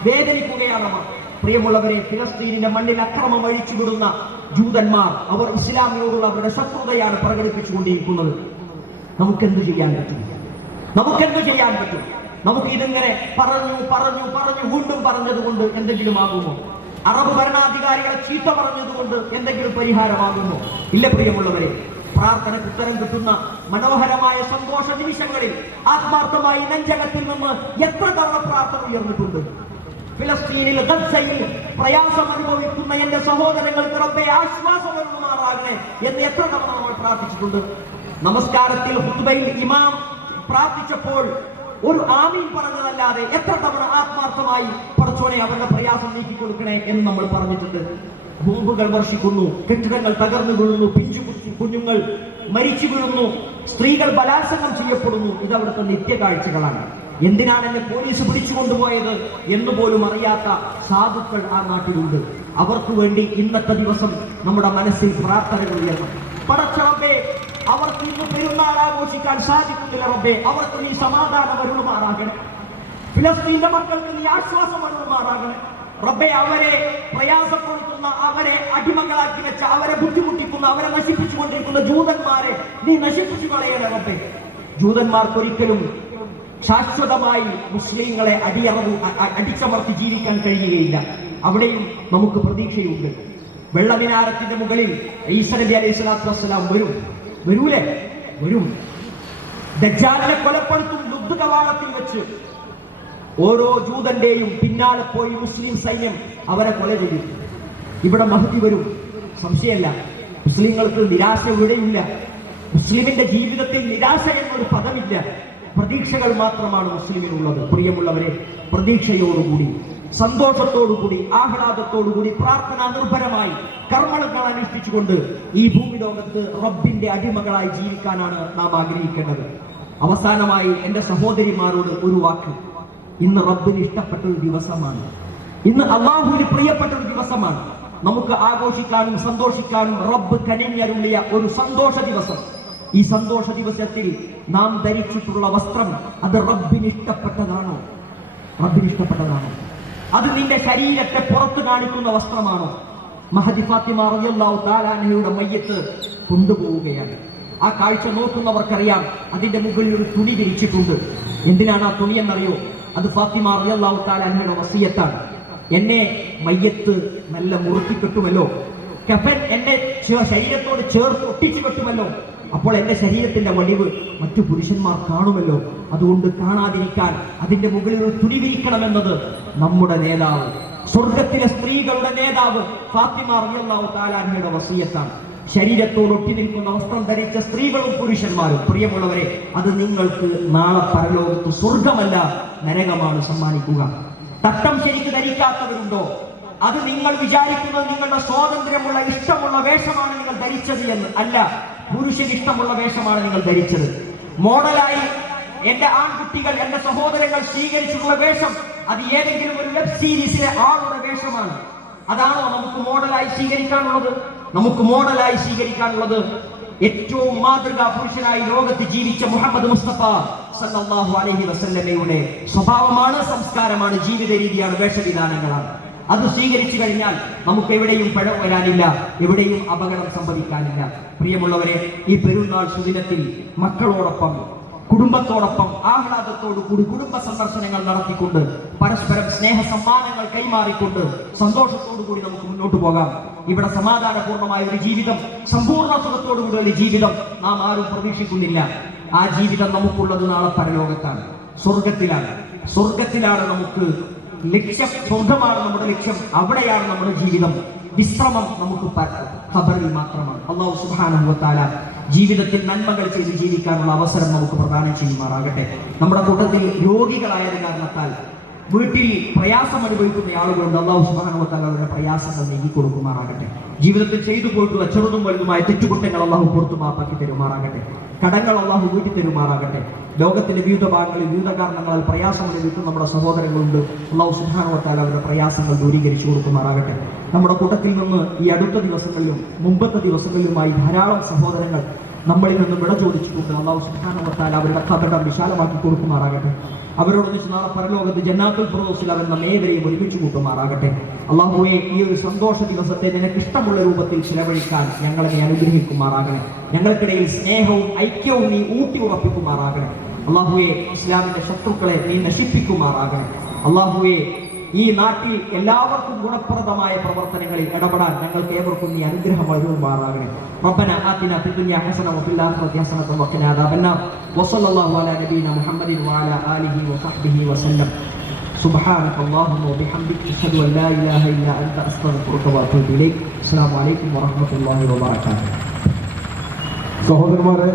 S2: വേദനിക്കുകയാണ് അവർ പ്രിയമുള്ളവരെ ഫിലസ്തീനിന്റെ മണ്ണിൽ അക്രമം അഴിച്ചുവിടുന്ന ജൂതന്മാർ അവർ ഇസ്ലാമിനോടുള്ള അവരുടെ ശത്രുതയാണ് പ്രകടിപ്പിച്ചുകൊണ്ടിരിക്കുന്നത്. നമുക്കെന്ത് ചെയ്യാൻ പറ്റും? നമുക്കെന്ത് ചെയ്യാൻ പറ്റും? നമുക്ക് ഇതിങ്ങനെ പറഞ്ഞു പറഞ്ഞു പറഞ്ഞു വീണ്ടും പറഞ്ഞതുകൊണ്ട് എന്തെങ്കിലും ആകുമോ? അറബ് ഭരണാധികാരികളെ ചീത്ത പറഞ്ഞതുകൊണ്ട് എന്തെങ്കിലും പരിഹാരമാകുമോ? ഇല്ല പ്രിയമുള്ളവരെ. പ്രാർത്ഥനയ്ക്ക് ഉത്തരം കിട്ടുന്ന മനോഹരമായ സന്തോഷ നിമിഷങ്ങളിൽ ആത്മാർത്ഥമായി നെഞ്ചകത്തിൽ നിന്ന് എത്ര തവണ പ്രാർത്ഥന ഉയർന്നിട്ടുണ്ട്? ഫിലസ്തീനിൽ ഗസയിൽ പ്രയാസം അനുഭവിക്കുന്ന എന്റെ സഹോദരങ്ങൾക്ക് റബ്ബെ ആശ്വാസം നൽകുമാറാകണേ എന്ന് എത്ര തവണ നമ്മൾ പ്രാർത്ഥിച്ചിട്ടുണ്ട്? നമസ്കാരത്തിൽ ഹുദ്ബയിൽ ഇമാം പ്രാർത്ഥിച്ചപ്പോൾ ഒരു ആമീൻ പറഞ്ഞതല്ലാതെ എത്ര തവണ ആത്മാർത്ഥമായി പടച്ചോനെ അവരുടെ പ്രയാസം നീക്കി കൊടുക്കണേ എന്ന് നമ്മൾ പറഞ്ഞിട്ടുണ്ട്. ബോംബുകൾ വർഷിക്കുന്നു കെട്ടിടങ്ങൾ തകർന്നു കൊള്ളുന്നു പിഞ്ചു കുഞ്ഞുങ്ങൾ മരിച്ചു വീഴുന്നു. സ്ത്രീകൾ ബലാത്സംഗം ചെയ്യപ്പെടുന്നു. ഇത് അവിടുത്തെ നിത്യകാഴ്ചകളാണ്. എന്തിനാണ് എന്നെ പോലീസ് പിടിച്ചു കൊണ്ടുപോയത് എന്ന് പോലും അറിയാത്ത സാധുക്കൾ ആ നാട്ടിലുണ്ട്. അവർക്ക് വേണ്ടി ഇന്നത്തെ ദിവസം നമ്മുടെ മനസ്സിൽ പ്രാർത്ഥന ഉയർന്നു. പടച്ചറബേ അവർക്ക് ഇന്ന് പെരുന്നാൾ ആഘോഷിക്കാൻ സാധിക്കുന്നില്ല റബ്ബേ. അവർക്ക് നീ സമാധാനം വരുമാറാകണം ഫിലസ്തീന്റെ മക്കൾക്ക് നീ ആശ്വാസം വരുമാറാകണം റബ്ബെ അവരെ പ്രയാസപ്പെടുത്തുന്ന അവരെ അടിമകളാക്കി വെച്ച അവരെ ബുദ്ധിമുട്ടിക്കുന്ന അവരെ നശിപ്പിച്ചുകൊണ്ടിരിക്കുന്ന. ജൂതന്മാരെ നീ നശിപ്പിച്ചു കളയണേ ജൂതന്മാർക്കൊരിക്കലും ശാശ്വതമായി മുസ്ലിങ്ങളെ അടിയറവ് അടിച്ചമർത്തി ജീവിക്കാൻ കഴിയുകയില്ല. അവിടെയും നമുക്ക് പ്രതീക്ഷയുണ്ട്. വെള്ളമിനാരത്തിന്റെ മുകളിൽ ഈസ അലൈഹി സ്വലാത്തു വസ്സലാം വരും. വരൂലേ? വരും. ദജ്ജാലിനെ കൊലപ്പെടുത്തും ലുബ്ധ കവാടത്തിൽ വെച്ച്. ഓരോ ജൂതന്റെയും പിന്നാലെ പോയി മുസ്ലിം സൈന്യം അവരെ കൊല ചെയ്യും. ഇവിടെ മഹതി വരും. സംശയമല്ല. മുസ്ലിങ്ങൾക്ക് നിരാശ ഇവിടെയില്ല. മുസ്ലിമിന്റെ ജീവിതത്തിൽ നിരാശ എന്നൊരു പദമില്ല. പ്രതീക്ഷകൾ മാത്രമാണ് മുസ്ലിമിനുള്ളത്. പ്രിയമുള്ളവരെ പ്രതീക്ഷയോടുകൂടി സന്തോഷത്തോടുകൂടി ആഹ്ലാദത്തോടുകൂടി പ്രാർത്ഥന നിർഭരമായി കർമ്മങ്ങൾ അനുഷ്ഠിച്ചുകൊണ്ട് ഈ ഭൂമി ലോകത്ത് റബ്ബിന്റെ അടിമകളായി ജീവിക്കാനാണ് നാം ആഗ്രഹിക്കേണ്ടത്. അവസാനമായി എന്റെ സഹോദരിമാരോട് ഒരു വാക്ക്. ഇന്ന് റബ്ബിന് ഇഷ്ടപ്പെട്ട ഒരു ദിവസമാണ്. ഇന്ന് അള്ളാഹുവിന് പ്രിയപ്പെട്ട ഒരു ദിവസമാണ്. നമുക്ക് ആഘോഷിക്കാനും സന്തോഷിക്കാനും റബ്ബ് കനിഞ്ഞരുളിയ ഒരു സന്തോഷ ദിവസം. ഈ സന്തോഷ ദിവസത്തിൽ നാം ധരിച്ചിട്ടുള്ള വസ്ത്രം അത് റബ്ബിന് ഇഷ്ടപ്പെട്ടതാണോ റബ്ബിന് ഇഷ്ടപ്പെട്ടതാണോ അത് നിന്റെ ശരീരത്തെ പുറത്തു കാണിക്കുന്ന വസ്ത്രമാണോ? മഹദി ഫാത്തിമ റളിയല്ലാഹു താലാനയുടെ മയ്യത്ത് കൊണ്ടുപോവുകയാണ്. ആ കാഴ്ച നോക്കുന്നവർക്കറിയാം അതിന്റെ മുകളിൽ ഒരു തുണി ധരിച്ചിട്ടുണ്ട്. എന്തിനാണ് ആ തുണി എന്നറിയോ? അത് ഫാത്തിമ റളിയല്ലാഹു താലാനയുടെ വസിയത്താണ്. എന്നെ മയ്യത്ത് നല്ല മുറുക്കി കെട്ടുമല്ലോ. കഫൻ എന്റെ ശരീരത്തോട് ചേർത്ത് ഒട്ടിച്ചു കെട്ടുമല്ലോ. അപ്പോൾ എന്റെ ശരീരത്തിന്റെ വടിവ് മറ്റു പുരുഷന്മാർ കാണുമല്ലോ. അതുകൊണ്ട് കാണാതിരിക്കാൻ അതിന്റെ മുകളിൽ ഒരു തുണി വിരിക്കണമെന്നത് നമ്മുടെ നേതാവ് സ്വർഗത്തിലെ സ്ത്രീകളുടെ നേതാവ് ഫാത്തിമ റളിയല്ലാഹു താലാഹിയുടെ വസീയത്താണ്. ശരീരത്തോട് ഒട്ടി നിൽക്കുന്ന വസ്ത്രം ധരിച്ച സ്ത്രീകളും പുരുഷന്മാരും. പ്രിയമുള്ളവരെ അത് നിങ്ങൾക്ക് നാളെ പരലോകത്ത് സ്വർഗമല്ല നരകമാണ് സമ്മാനിക്കുക. തട്ടം ശരിക്ക് ധരിക്കാത്തവരുണ്ടോ? അത് നിങ്ങൾ വിചാരിക്കുന്നത് നിങ്ങളുടെ സ്വാതന്ത്ര്യമുള്ള ഇഷ്ടമുള്ള വേഷമാണ് നിങ്ങൾ ധരിച്ചത് എന്ന്. അല്ല പുരുഷൻ ഇഷ്ടമുള്ള വേഷമാണ് നിങ്ങൾ ധരിച്ചത്. മോഡലായി എന്റെ ആൺകുട്ടികൾ എന്റെ സഹോദരങ്ങൾ സ്വീകരിച്ചിട്ടുള്ള വേഷം അത് ഏതെങ്കിലും ഒരു വെബ് സീരീസിലെ ആളുടെ വേഷമാണ്. അതാണോ നമുക്ക് മോഡലായി സ്വീകരിക്കാനുള്ളത്? നമുക്ക് മോഡലായി സ്വീകരിക്കാനുള്ളത് ഏറ്റവും മാതൃകാ പുരുഷനായി ലോകത്ത് ജീവിച്ച മുഹമ്മദ് മുസ്തഫ സല്ലാഹു അലഹി വസല്ലമയുടെ സ്വഭാവമാണ് സംസ്കാരമാണ് ജീവിത രീതിയാണ് വേഷവിധാനങ്ങളാണ്. അത് സ്വീകരിച്ചു കഴിഞ്ഞാൽ നമുക്ക് എവിടെയും പഴം വരാനില്ല എവിടെയും അപകടം സംഭവിക്കാനില്ല. പ്രിയമുള്ളവരെ ഈ പെരുന്നാൾ സുദിനത്തിൽ മക്കളോടൊപ്പം കുടുംബത്തോടൊപ്പം ആഹ്ലാദത്തോടു കൂടി കുടുംബ സന്ദർശനങ്ങൾ നടത്തിക്കൊണ്ട് പരസ്പരം സ്നേഹ സമ്മാനങ്ങൾ കൈമാറിക്കൊണ്ട് സന്തോഷത്തോടു കൂടി നമുക്ക് മുന്നോട്ട് പോകാം. ഇവിടെ സമാധാനപൂർണമായ ഒരു ജീവിതം സമ്പൂർണ സുഖത്തോടു കൂടി ഒരു ജീവിതം നാം ആരും പ്രതീക്ഷിക്കുന്നില്ല. ആ ജീവിതം നമുക്കുള്ളത് നാളെ പരലോകത്താണ് സ്വർഗത്തിലാണ് സ്വർഗത്തിലാണ് നമുക്ക് ലക്ഷ്യം സ്വർഗമാണ് നമ്മുടെ ലക്ഷ്യം അവിടെയാണ് നമ്മുടെ ജീവിതം. വിശ്രമം നമുക്ക് ഖബറിൽ മാത്രമാണ്. അള്ളാഹു തആല ജീവിതത്തിൽ നന്മകൾ ചെയ്ത് ജീവിക്കാനുള്ള അവസരം നമുക്ക് പ്രദാനം ചെയ്യുമാറാകട്ടെ. നമ്മുടെ കൂട്ടത്തിൽ രോഗികളായത് കാരണത്താൽ വീട്ടിൽ പ്രയാസം അനുഭവിക്കുന്ന ആളുകളുണ്ട്. അള്ളാഹു അവരുടെ പ്രയാസങ്ങൾ നീക്കി കൊടുക്കുമാറാകട്ടെ ജീവിതത്തിൽ ചെയ്തു പോയിട്ടുള്ള ചെറുതും വലുതുമായ തെറ്റുകുറ്റങ്ങൾ അള്ളാഹു പുറത്തു മാപ്പാക്കി തരുമാറാകട്ടെ. കടങ്ങൾ അള്ളാഹു വീട്ടി തരുമാറാകട്ടെ ലോകത്തിന്റെ വിവിധ ഭാഗങ്ങളിൽ വിവിധ കാരണങ്ങളാൽ പ്രയാസം അനുഭവിക്കുന്ന നമ്മുടെ സഹോദരങ്ങളുണ്ട്. അള്ളാഹു സുധാനവത്താൽ അവരുടെ പ്രയാസങ്ങൾ ദൂരീകരിച്ചു കൊടുക്കുമാറാകട്ടെ. നമ്മുടെ കൂട്ടത്തിൽ നിന്ന് ഈ അടുത്ത ദിവസങ്ങളിലും മുമ്പത്തെ ദിവസങ്ങളിലുമായി ധാരാളം സഹോദരങ്ങൾ നമ്മളിൽ നിന്ന് വിട ചോദിച്ചിട്ടുണ്ട് അള്ളാഹു സുധാനവത്താൽ അവരുടെ കഥകൾ വിശാലമാക്കി കൊടുക്കുമാറാകട്ടെ. അവരോടൊന്നിച്ച് നാളെ പരലോകത്ത് ജന്നാത്തുൽ ഫിർദൗസിൽ അവർ നമ്മേവരെയും ഒരുമിച്ച് കൂട്ടുമാറാകട്ടെ. അള്ളാഹുവെ ഈ ഒരു സന്തോഷ ദിവസത്തെ നിനക്ക് ഇഷ്ടമുള്ള രൂപത്തിൽ ചിലവഴിക്കാൻ ഞങ്ങളെ നീ അനുഗ്രഹിക്കുമാറാകണേ. ഞങ്ങൾക്കിടയിൽ സ്നേഹവും ഐക്യവും നീ ഊട്ടി ഉറപ്പിക്കുമാറാകണേ. അള്ളാഹുവെ ഇസ്ലാമിന്റെ ശത്രുക്കളെ നീ നശിപ്പിക്കുമാറാകണേ. അള്ളാഹുവെ ഈ നാട്ടിൽ എല്ലാവർക്കും ഗുണപ്രദമായ പ്രവർത്തനങ്ങളിൽ ഇടപെടാൻ ഞങ്ങൾക്ക് ഏവർക്കും നീ അനുഗ്രഹം വരുമാറാകണേ ربنا آتنا في الدنيا حسنة وفي الآخرة حسنة وقنا عذاب النار وصلى الله على نبينا محمد وعلى آله وصحبه وسلم سبحانك اللهم وبحمدك أشهد أن لا إله إلا أنت أستغفرك وأتوب إليك السلام عليكم ورحمة الله وبركاته
S3: സഹോദരന്മാരെ